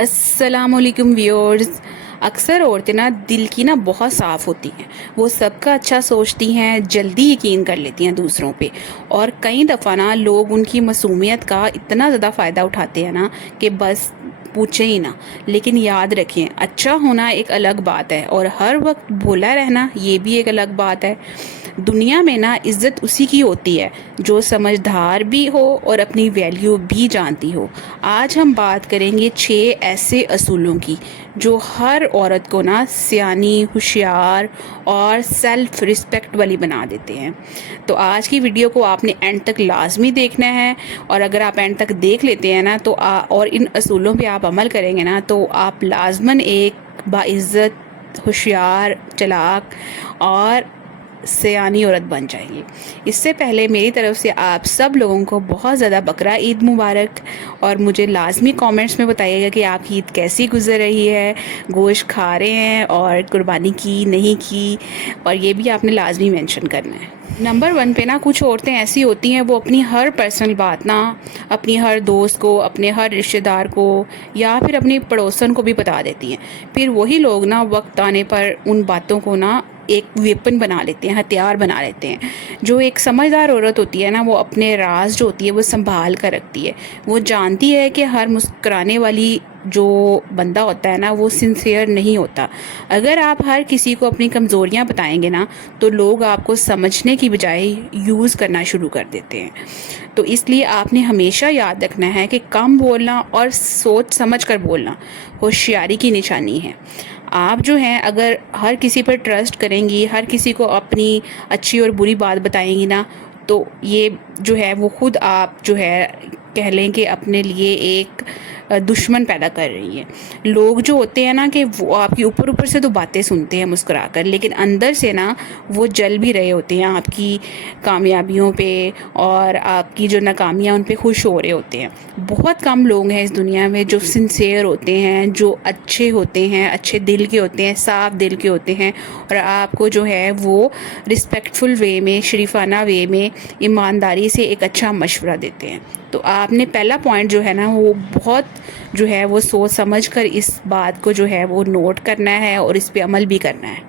अस्सलाम वालेकुम व्यूअर्स। अक्सर औरतें ना दिल की ना बहुत साफ़ होती हैं। वो सबका अच्छा सोचती हैं, जल्दी यकीन कर लेती हैं दूसरों पे। और कई दफ़ा ना लोग उनकी मासूमियत का इतना ज़्यादा फ़ायदा उठाते हैं ना कि बस पूछें ही ना। लेकिन याद रखें, अच्छा होना एक अलग बात है और हर वक्त भोला रहना ये भी एक अलग बात है। दुनिया में ना इज्जत उसी की होती है जो समझदार भी हो और अपनी वैल्यू भी जानती हो। आज हम बात करेंगे 6 ऐसे असूलों की जो हर औरत को ना सियानी, होशियार और सेल्फ रिस्पेक्ट वाली बना देते हैं। तो आज की वीडियो को आपने एंड तक लाजमी देखना है, और अगर आप एंड तक देख लेते हैं ना तो और इन असूलों पे आप अमल करेंगे ना तो आप लाजमन एक बाइज्जत, होशियार, चालाक और सयानी औरत बन जाएंगी। इससे पहले मेरी तरफ से आप सब लोगों को बहुत ज़्यादा बकरा ईद मुबारक। और मुझे लाजमी कमेंट्स में बताइएगा कि आपकी ईद कैसी गुजर रही है, गोश्त खा रहे हैं और कुर्बानी की नहीं की, और ये भी आपने लाजमी मेंशन करना है। नंबर 1 पे ना कुछ औरतें ऐसी होती हैं, वो अपनी हर पर्सनल बात ना अपनी हर दोस्त को, अपने हर रिश्तेदार को या फिर अपनी पड़ोसन को भी बता देती हैं। फिर वही लोग ना वक्त आने पर उन बातों को ना एक वेपन बना लेते हैं, हथियार बना लेते हैं। जो एक समझदार औरत होती है ना, वो अपने राज जो होती है वो संभाल कर रखती है। वो जानती है कि हर मुस्कुराने वाली जो बंदा होता है ना वो सिंसियर नहीं होता। अगर आप हर किसी को अपनी कमज़ोरियाँ बताएंगे ना तो लोग आपको समझने की बजाय यूज़ करना शुरू कर देते हैं। तो इसलिए आपने हमेशा याद रखना है कि कम बोलना और सोच समझ कर बोलना होशियारी की निशानी है। आप जो हैं अगर हर किसी पर ट्रस्ट करेंगी, हर किसी को अपनी अच्छी और बुरी बात बताएंगी ना, तो ये जो है वो खुद आप जो है कह लें कि अपने लिए एक दुश्मन पैदा कर रही है। लोग जो होते हैं ना कि वो आपकी ऊपर ऊपर से तो बातें सुनते हैं मुस्कुराकर, लेकिन अंदर से ना वो जल भी रहे होते हैं आपकी कामयाबियों पे, और आपकी जो नाकामियाँ उन पे खुश हो रहे होते हैं। बहुत कम लोग हैं इस दुनिया में जो सिंसियर होते हैं, जो अच्छे होते हैं, अच्छे दिल के होते हैं, साफ दिल के होते हैं, और आपको जो है वो रिस्पेक्टफुल वे में, शरीफाना वे में, ईमानदारी से एक अच्छा मशवरा देते हैं। तो आपने पहला पॉइंट जो है ना वो बहुत जो है वो सोच समझ कर इस बात को जो है वो नोट करना है और इस पे अमल भी करना है।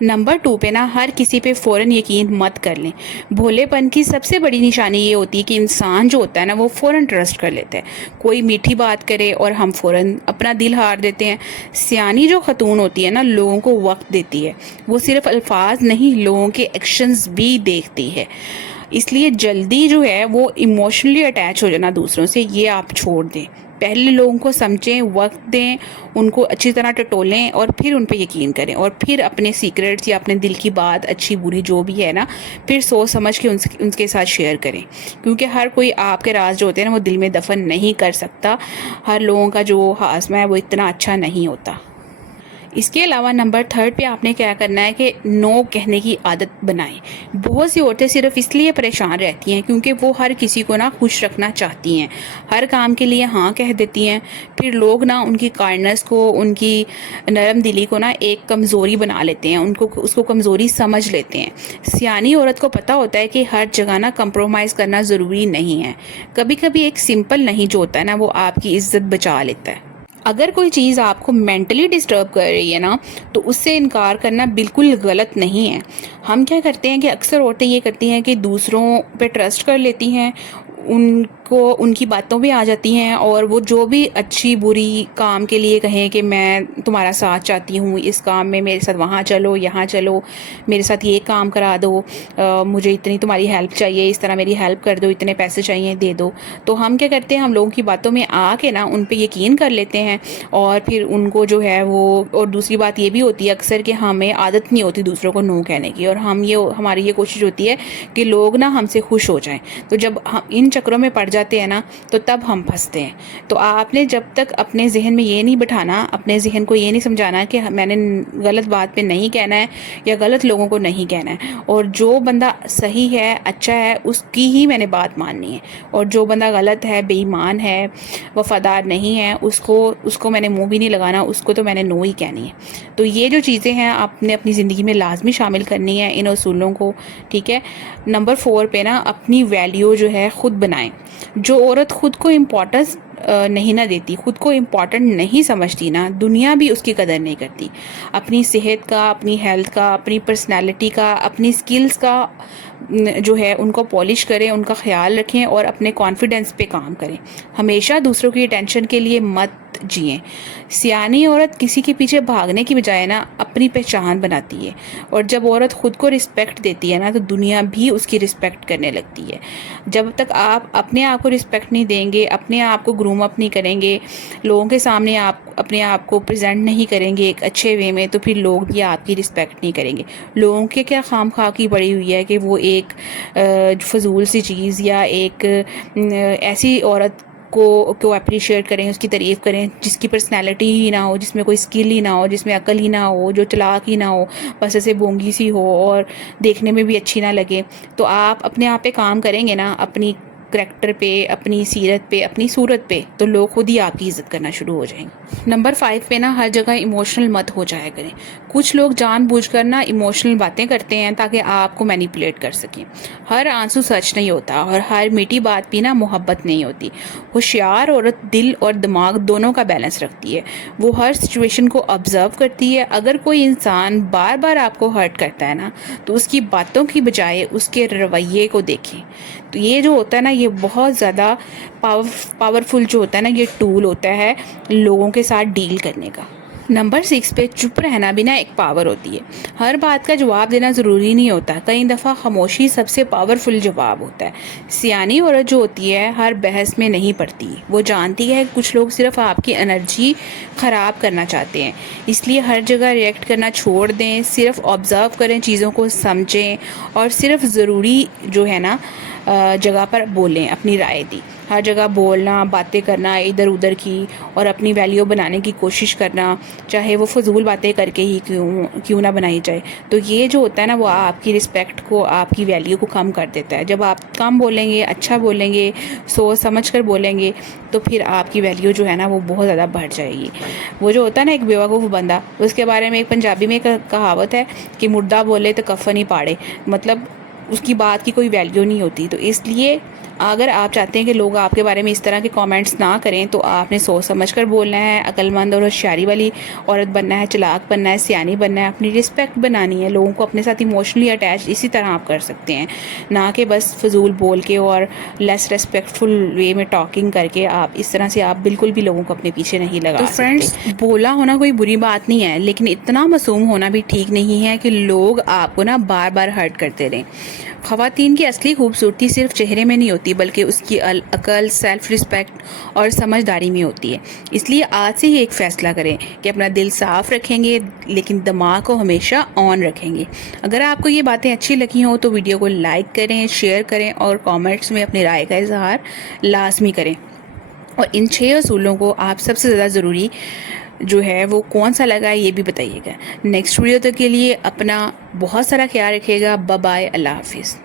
नंबर 2 पे ना हर किसी पे फ़ौरन यकीन मत कर लें। भोलेपन की सबसे बड़ी निशानी ये होती है कि इंसान जो होता है ना वो फ़ौरन ट्रस्ट कर लेता है। कोई मीठी बात करे और हम फ़ौरन अपना दिल हार देते हैं। सियानी जो खतून होती है ना लोगों को वक्त देती है, वो सिर्फ अल्फाज नहीं लोगों के एक्शंस भी देखती है। इसलिए जल्दी जो है वो इमोशनली अटैच हो जाना दूसरों से ये आप छोड़ दें। पहले लोगों को समझें, वक्त दें, उनको अच्छी तरह टटोलें और फिर उन पे यकीन करें, और फिर अपने सीक्रेट्स या अपने दिल की बात अच्छी बुरी जो भी है ना फिर सोच समझ के उनके साथ शेयर करें। क्योंकि हर कोई आपके राज जो होते हैं ना वो दिल में दफन नहीं कर सकता। हर लोगों का जो हाजमा है वो इतना अच्छा नहीं होता। इसके अलावा नंबर 3 पे आपने क्या करना है कि नो कहने की आदत बनाएं। बहुत सी औरतें सिर्फ इसलिए परेशान रहती हैं क्योंकि वो हर किसी को ना खुश रखना चाहती हैं, हर काम के लिए हाँ कह देती हैं। फिर लोग ना उनकी काइंडनेस को, उनकी नरम दिली को ना एक कमज़ोरी बना लेते हैं, उसको कमज़ोरी समझ लेते हैं। सियानी औरत को पता होता है कि हर जगह ना कंप्रोमाइज़ करना ज़रूरी नहीं है। कभी कभी एक सिंपल नहीं जो होता है ना वो आपकी इज्जत बचा लेता है। अगर कोई चीज़ आपको मेंटली डिस्टर्ब कर रही है ना तो उससे इनकार करना बिल्कुल गलत नहीं है। हम क्या करते हैं कि अक्सर औरतें ये करती हैं कि दूसरों पे ट्रस्ट कर लेती हैं, उनको उनकी बातों पे आ जाती हैं, और वो जो भी अच्छी बुरी काम के लिए कहें कि मैं तुम्हारा साथ चाहती हूँ इस काम में, मेरे साथ वहाँ चलो, यहाँ चलो, मेरे साथ ये काम करा दो, मुझे इतनी तुम्हारी हेल्प चाहिए, इस तरह मेरी हेल्प कर दो, इतने पैसे चाहिए दे दो। तो हम क्या करते हैं, हम लोगों की बातों में आके ना उन पे यकीन कर लेते हैं, और फिर उनको जो है वो, और दूसरी बात ये भी होती है अक्सर कि हमें आदत नहीं होती दूसरों को नो कहने की, और हमारी ये कोशिश होती है कि लोग ना हमसे खुश हो जाएं। तो जब हम इन चक्रों में पड़ जाते हैं ना तो तब हम फंसते हैं। तो आपने जब तक अपने जहन में ये नहीं बिठाना, अपने जहन को ये नहीं समझाना कि मैंने गलत बात पे नहीं कहना है या गलत लोगों को नहीं कहना है, और जो बंदा सही है, अच्छा है, उसकी ही मैंने बात माननी है, और जो बंदा गलत है, बेईमान है, वफादार नहीं है, उसको मैंने मुंह भी नहीं लगाना, उसको तो मैंने नो ही कहनी है। तो ये जो चीज़ें हैं आपने अपनी ज़िंदगी में लाजमी शामिल करनी है इन असूलों को, ठीक है। नंबर 4 पे ना अपनी वैल्यू जो है खुद बनाएं। जो औरत खुद को इम्पोर्टेंस نہیں نہ دیتی، خود کو امپورٹنٹ نہیں سمجھتی نا، دنیا بھی اس کی قدر نہیں کرتی. اپنی صحت کا، اپنی ہیلتھ کا، اپنی پرسنالٹی کا، اپنی سکلز کا جو ہے ان کو پالش کریں، ان کا خیال رکھیں اور اپنے کانفیڈنس پہ کام کریں. ہمیشہ دوسروں کی اٹینشن کے لیے مت جئیں. سیانی عورت کسی کے پیچھے بھاگنے کی بجائے نا اپنی پہچان بناتی ہے، اور جب عورت خود کو رسپیکٹ دیتی ہے نا تو دنیا بھی اس کی رسپیکٹ کرنے لگتی ہے. جب تک آپ اپنے آپ کو رسپیکٹ نہیں دیں گے، اپنے آپ کو گروم اپ نہیں کریں گے، لوگوں کے سامنے آپ اپنے آپ کو پریزنٹ نہیں کریں گے ایک اچھے وے میں، تو پھر لوگ بھی آپ کی رسپیکٹ نہیں کریں گے. لوگوں کے کیا خام خواہ کی پڑی ہوئی ہے کہ وہ ایک فضول سی چیز یا ایک ایسی عورت کو اپریشیٹ کریں، اس کی تعریف کریں جس کی پرسنالٹی ہی نہ ہو، جس میں کوئی اسکل ہی نہ ہو، جس میں عقل ہی نہ ہو، جو چلاک ہی نہ ہو، بس ایسے بونگی سی ہو اور دیکھنے میں بھی اچھی نہ لگے. تو آپ اپنے آپ پہ کام کریں گے نا، اپنی کریکٹر پہ، اپنی سیرت پہ، اپنی صورت پہ، تو لوگ خود ہی آپ کی عزت کرنا شروع ہو جائیں گے. نمبر 5 پہ نا ہر جگہ ایموشنل مت ہو جایا کریں. کچھ لوگ جان بوجھ کر نا ایموشنل باتیں کرتے ہیں تاکہ آپ کو مینیپولیٹ کر سکیں. ہر آنسو سچ نہیں ہوتا اور ہر میٹھی بات بھی نا محبت نہیں ہوتی. ہوشیار عورت دل اور دماغ دونوں کا بیلنس رکھتی ہے. وہ ہر سچویشن کو آبزرو کرتی ہے. اگر کوئی انسان بار بار آپ کو ہرٹ کرتا ہے نا تو اس کی باتوں کی بجائے اس کے رویے کو دیکھیں. تو یہ جو ہوتا ہے نا، یہ بہت زیادہ پاورفل جو ہوتا ہے نا، یہ ٹول ہوتا ہے لوگوں کے ساتھ ڈیل کرنے کا. نمبر 6 پہ چپ رہنا بھی نا ایک پاور ہوتی ہے. ہر بات کا جواب دینا ضروری نہیں ہوتا. کئی دفعہ خاموشی سب سے پاورفل جواب ہوتا ہے. سیانی عورت جو ہوتی ہے ہر بحث میں نہیں پڑتی. وہ جانتی ہے کچھ لوگ صرف آپ کی انرجی خراب کرنا چاہتے ہیں، اس لیے ہر جگہ ریئیکٹ کرنا چھوڑ دیں. صرف آبزرو کریں، چیزوں کو سمجھیں اور صرف ضروری جو ہے نا جگہ پر بولیں، اپنی رائے دی. ہر جگہ بولنا، باتیں کرنا ادھر ادھر کی اور اپنی ویلیو بنانے کی کوشش کرنا، چاہے وہ فضول باتیں کر کے ہی کیوں نہ بنائی جائے، تو یہ جو ہوتا ہے نا وہ آپ کی رسپیکٹ کو، آپ کی ویلیو کو کم کر دیتا ہے. جب آپ کم بولیں گے، اچھا بولیں گے، سوچ سمجھ کر بولیں گے، تو پھر آپ کی ویلیو جو ہے نا وہ بہت زیادہ بڑھ جائے گی. وہ جو ہوتا ہے نا ایک بیوقوف بندہ، اس کے بارے میں ایک پنجابی میں کہاوت ہے کہ مردہ بولے تو کفن ہی پاڑے. مطلب اس کی بات کی کوئی ویلیو نہیں ہوتی. تو اس لیے اگر آپ چاہتے ہیں کہ لوگ آپ کے بارے میں اس طرح کے کامنٹس نہ کریں تو آپ نے سوچ سمجھ کر بولنا ہے، عقل مند اور ہوشیاری والی عورت بننا ہے، چلاک بننا ہے، سیانی بننا ہے، اپنی رسپیکٹ بنانی ہے. لوگوں کو اپنے ساتھ ایموشنلی اٹیچ اسی طرح آپ کر سکتے ہیں، نہ کہ بس فضول بول کے اور لیس ریسپیکٹفل وے میں ٹاکنگ کر کے. آپ اس طرح سے آپ بالکل بھی لوگوں کو اپنے پیچھے نہیں لگا سکتے. تو فرینڈس، بولا ہونا کوئی بری بات نہیں ہے، لیکن اتنا معصوم ہونا بھی ٹھیک نہیں ہے کہ لوگ آپ کو نا بار بار ہرٹ کرتے رہیں. خواتین کی اصلی خوبصورتی صرف چہرے میں نہیں ہوتی، بلکہ اس کی عقل، سیلف رسپیکٹ اور سمجھداری میں ہوتی ہے. اس لیے آج سے ہی ایک فیصلہ کریں کہ اپنا دل صاف رکھیں گے لیکن دماغ کو ہمیشہ آن رکھیں گے. اگر آپ کو یہ باتیں اچھی لگی ہوں تو ویڈیو کو لائک کریں، شیئر کریں اور کامنٹس میں اپنی رائے کا اظہار لازمی کریں. اور ان 6 اصولوں کو آپ سب سے زیادہ ضروری جو ہے وہ کون سا لگا ہے یہ بھی بتائیے گا. نیکسٹ ویڈیو تک کے لیے اپنا بہت سارا خیال رکھیے گا. بائے بائے، اللہ حافظ.